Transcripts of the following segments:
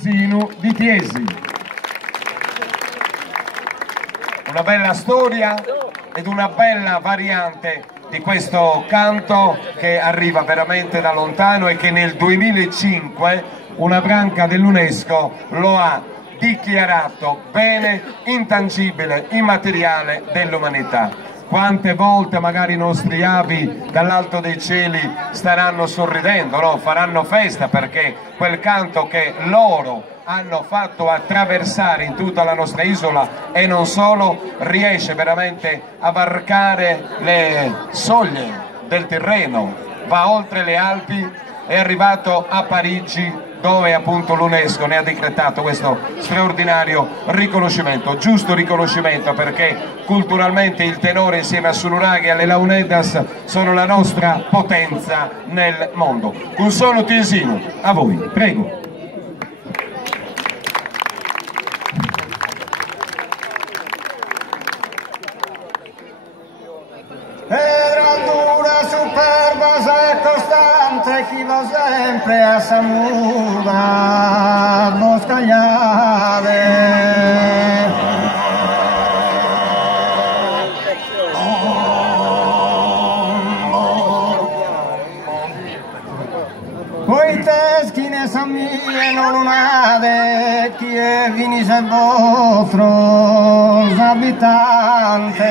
Di Tiesi. Una bella storia ed una bella variante di questo canto che arriva veramente da lontano e che nel 2005 una branca dell'UNESCO lo ha dichiarato bene intangibile, immateriale dell'umanità. Quante volte magari i nostri avi dall'alto dei cieli staranno sorridendo, no? Faranno festa perché quel canto che loro hanno fatto attraversare in tutta la nostra isola e non solo, riesce veramente a varcare le soglie del Tirreno, va oltre le Alpi, è arrivato a Parigi, dove appunto l'UNESCO ne ha decretato questo straordinario riconoscimento, giusto riconoscimento, perché culturalmente il tenore insieme a Suluraghi e alle Launedas sono la nostra potenza nel mondo. Un sono tiesino, a voi, prego. Chi va sempre a Samuda, Boscagliare. Poi teschi ne samie non lunade, chi è vinise vostro abitante.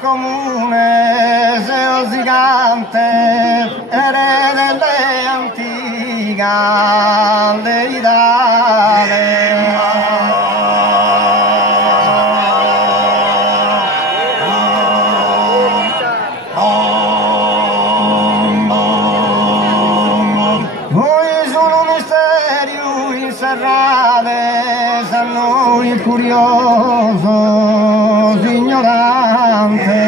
Comune, seo gigante, erede delle antica deidade. Voi sono misterio inserrate, sanno il curioso ignorante.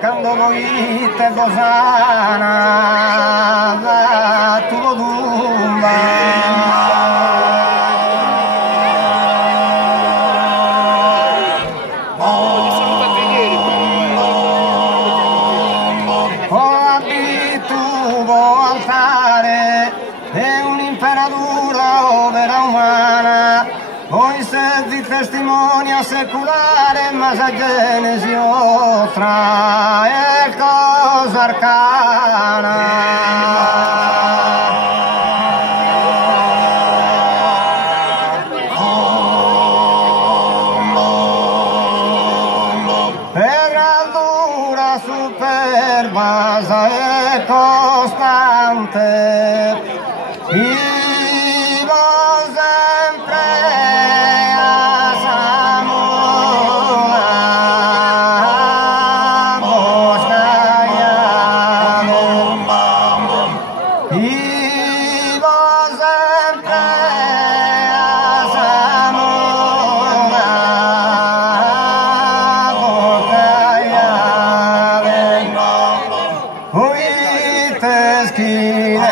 Quando voi te bosana va tu lo dumba abituo altare è un'imperatura overa umana. Poi se di testimonia secolare, ma sa genesi ostra è cosa arcana. Per altura superba è costante. Teschine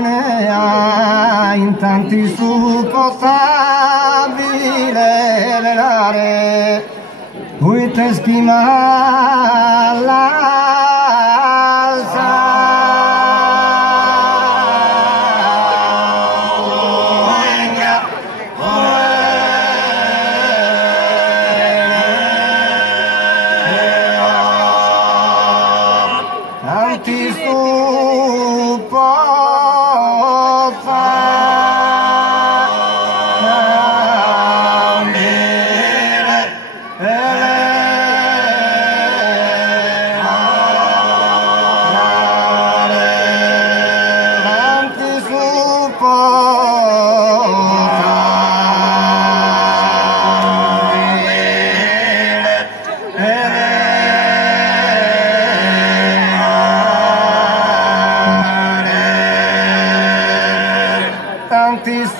menea in tanti supportabili velare, cui te schima l'alza. Tanti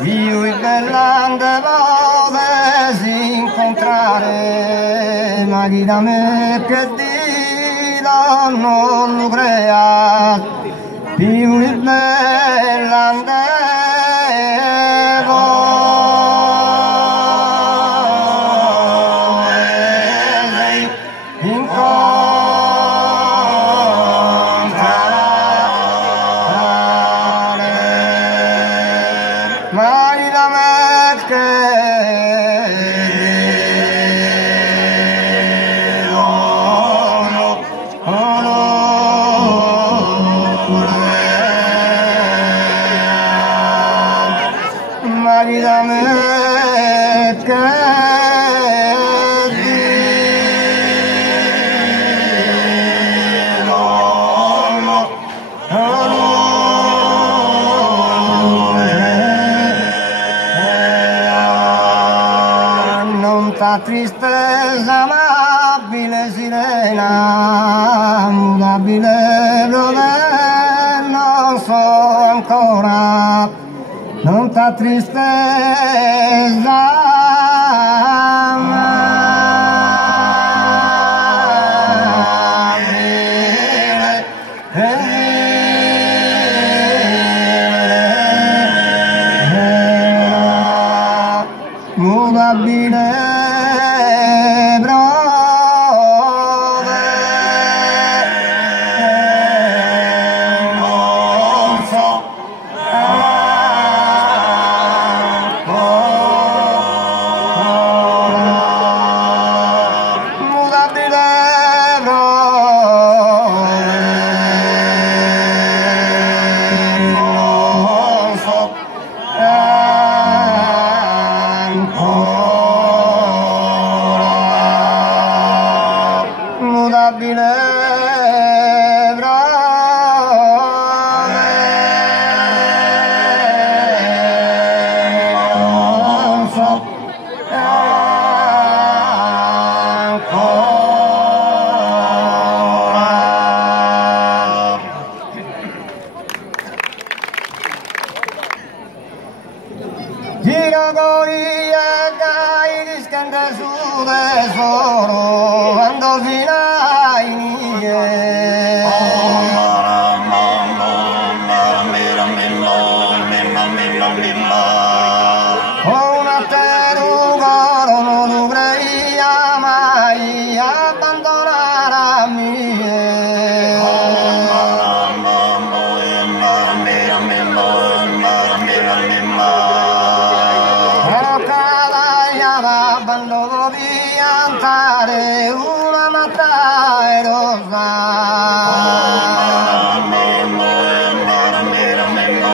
io il bell'ande volessi incontrare, ma chi da me che Dio non lo crea, io il bell'ande volessi incontrare, ma chi da me che da me che non t'ha tristezza amabile sirena, mudabile dove non so ancora, non t'ha tristezza amabile, mudabile brove, non so mudabile brove, non so ancora. Gira goria gai riscende su tesoro,